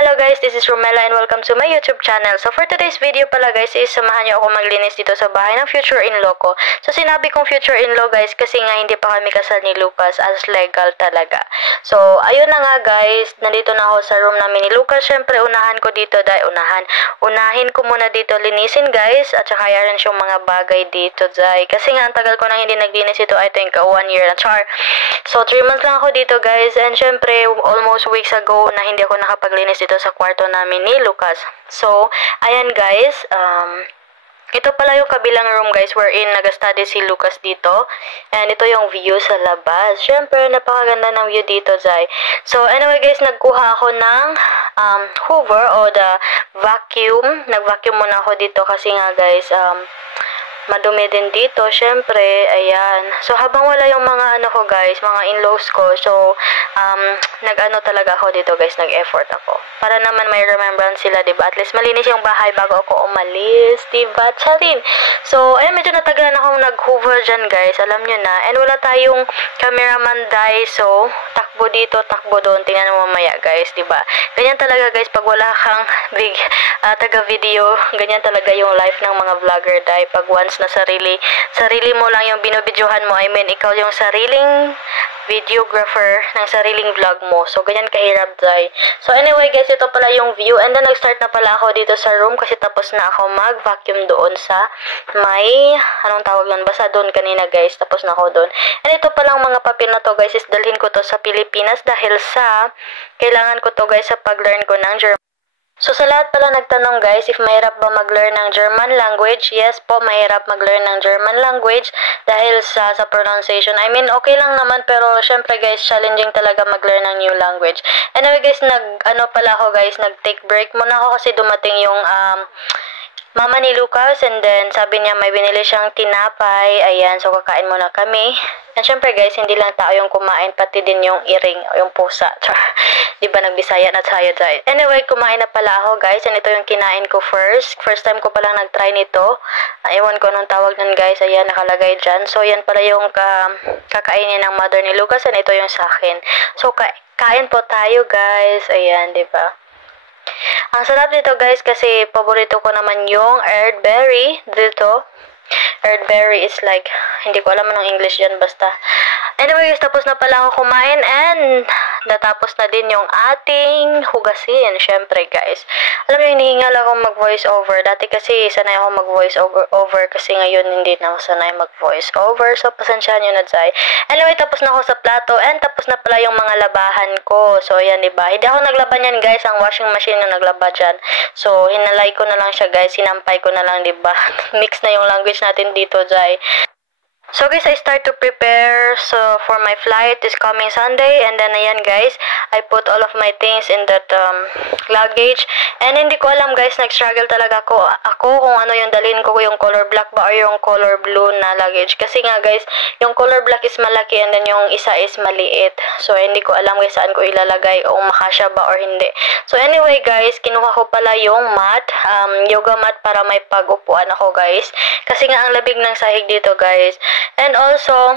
Hello guys, this is Romela and welcome to my YouTube channel. So for today's video pala guys is samahan niyo ako maglinis dito sa bahay ng future in-law ko. So sinabi kong future in-law guys kasi nga hindi pa kami kasal ni Lucas as legal talaga. So ayun na nga guys, nandito na ako sa room namin ni Lucas. Syempre unahan ko dito dahil unahin ko muna dito linisin guys at saka yaran siyang mga bagay dito dahil kasi nga ang tagal ko nang hindi naglinis ito. I think 1 year na char. So 3 months lang ako dito guys and syempre almost weeks ago na hindi ako nakapaglinis dito sa kwarto namin ni Lucas. So, ayan guys, ito pala yung kabilang room guys wherein nag-study si Lucas dito. And ito yung view sa labas. Syempre, napakaganda ng view dito, Zay. So, anyway guys, nagkuha ako ng Hoover o the vacuum. Nag-vacuum muna ako dito kasi nga guys, madumi din dito, syempre, ayan. So, habang wala yung mga ko guys, mga in-laws ko, so, nag-ano talaga ako dito guys, nag-effort ako. Para naman may remembrance sila, diba? At least malinis yung bahay bago ako umalis, diba? Charin! So, ayan, medyo natagalan ako nag-hover dyan guys, alam nyo na. And wala tayong cameraman dahil, so, takbo dito, takbo doon, tingnan mo mamaya guys, diba? Ganyan talaga guys, pag wala kang big taga-video, ganyan talaga yung life ng mga vlogger dahil pag once na sarili mo lang yung binobidyohan mo, I mean, ikaw yung sariling videographer ng sariling vlog mo. So, ganyan kahirap dahil. So, anyway guys, ito pala yung view. And then, nag-start na pala ako dito sa room kasi tapos na ako mag-vacuum doon sa may, anong tawag doon? Basta doon kanina guys. Tapos na ako doon. And ito palang mga papel na to guys is dalhin ko to sa Pilipinas dahil sa kailangan ko to guys sa pag-learn ko ng German. So, sa lahat pala nagtanong guys, if mahirap ba mag-learn ng German language? Yes po, mahirap mag-learn ng German language dahil sa pronunciation. I mean, okay lang naman pero syempre guys, challenging talaga mag-learn ng new language. Anyway guys, nag-take break muna ako kasi dumating yung mama ni Lucas and then sabi niya may binili siyang tinapay. Ayan, so kakain muna kami. And syempre guys, hindi lang tao yung kumain, pati din yung iring, yung pusa. Diba nagbisaya na tayo dahil. Anyway, kumain na pala ako guys and ito yung kinain ko first. First time ko palang nag-try nito. Ewan ko anong tawag nun guys. Ayan, nakalagay dyan. So yan pala yung kakainin ng mother ni Lucas and ito yung sa akin. So kain po tayo guys. Ayan, diba? Ang sarap dito guys kasi paborito ko naman yung Erdberry dito. Erdberry is like, hindi ko alam anong English yan basta. Anyway guys, tapos na pala ako kumain and natapos na din yung ating hugasin. Syempre guys, alam mo hinihingal ako mag-voice over. Dati kasi sanay ako mag-voice over kasi ngayon hindi na ako sanay mag-voice over. So pasensyahan nyo na dyan. Anyway, tapos na ako sa plato and tapos na pala yung mga labahan ko. So ayan diba, hindi ako naglaban yan guys. Ang washing machine yung naglaba dyan. So hinalay ko na lang siya guys. Sinampay ko na lang diba. Mix na yung language natin dito dyan. So guys, I start to prepare for my flight this coming Sunday and then ayan guys, I put all of my things in that luggage and hindi ko alam guys, nag-struggle talaga ako kung ano yung dalhin ko, yung color black ba or yung color blue na luggage kasi nga guys, yung color black is malaki and then yung isa is maliit. So hindi ko alam guys saan ko ilalagay o makasya ba or hindi. So anyway guys, kinuha ko pala yung mat, yoga mat para may pag-upuan ako guys kasi nga ang labig ng sahig dito guys. And also,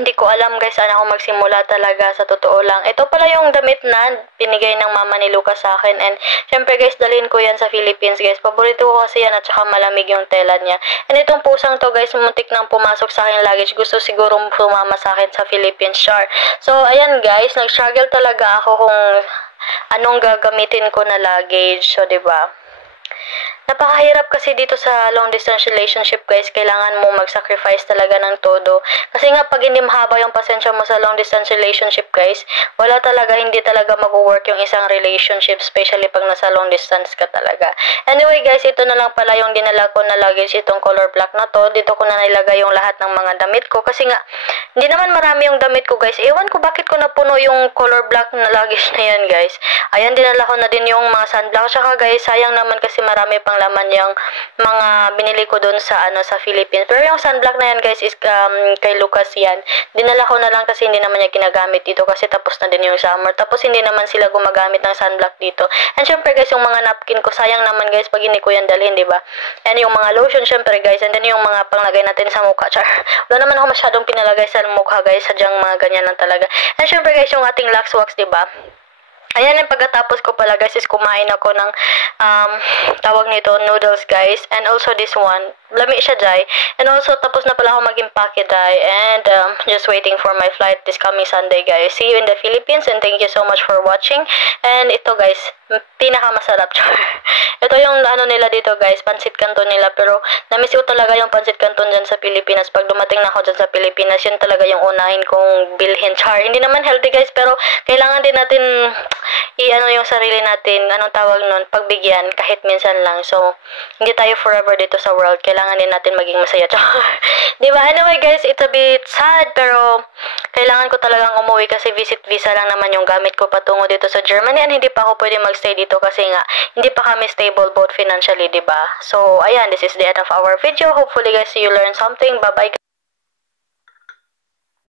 hindi ko alam guys saan ako magsimula talaga sa totoo lang. Ito pala yung damit na binigay ng mama ni Lucas sa akin. And syempre guys, dalhin ko yan sa Philippines guys. Paborito ko kasi yan at saka malamig yung tela niya. And itong pusang to guys, muntik nang pumasok sa akin luggage. Gusto siguro sumama sa akin sa Philippines, char. So ayan guys, nag-struggle talaga ako kung anong gagamitin ko na luggage. So diba? Napakahirap kasi dito sa long distance relationship guys, kailangan mo mag-sacrifice talaga ng todo. Kasi nga pag hindi mahaba yung pasensya mo sa long distance relationship guys, hindi talaga mag-work yung isang relationship, especially pag nasa long distance ka talaga. Anyway guys, ito na lang pala yung dinala ko na luggage, itong color black na to. Dito ko na nilagay yung lahat ng mga damit ko kasi nga, hindi naman marami yung damit ko guys. Ewan ko bakit ko napuno yung color black na luggage na yan guys. Ayan, dinala ko na din yung mga sunblock. Tsaka guys, sayang naman kasi marami pang laman yung mga binili ko dun sa Philippines. Pero yung sunblock na yan guys is kay Lucas yan. Dinala ko na lang kasi hindi naman niya ginagamit dito kasi tapos na din yung summer. Tapos hindi naman sila gumagamit ng sunblock dito. And syempre guys, yung mga napkin ko, sayang naman guys pag hindi ko yan dalhin, diba? And yung mga lotion syempre guys, and then yung mga panglagay natin sa mukha. Char. Wala naman ako masyadong pinalagay sa mukha guys, sadyang mga ganyan lang talaga. And syempre guys, yung ating Lux Wax, diba? Ayan, yung pagkatapos ko pala guys is kumain ako ng tawag nito noodles guys, and also this one lami siya dai, and also tapos na pala ako mag-impake dai, and just waiting for my flight this coming Sunday guys. See you in the Philippines, and thank you so much for watching. And ito guys, pinakamasarap ito yung ano nila dito guys, pansit canton nila, pero namiss ko talaga yung pansit canton dyan sa Pilipinas. Pag dumating na ako dyan sa Pilipinas, yun talaga yung unahin kong bilhin. Hindi naman healthy guys, pero kailangan din natin i-ano yung sarili natin, anong tawag nun, pagbigyan, kahit minsan lang. So, hindi tayo forever dito sa world. Kailangan din natin maging masaya. Diba? Anyway guys, it's a bit sad, pero kailangan ko talagang umuwi kasi visit visa lang naman yung gamit ko patungo dito sa Germany, and hindi pa ako pwede magstay dito kasi nga, hindi pa kami stable both financially, diba? So, ayan, this is the end of our video. Hopefully guys, you learned something. Bye-bye.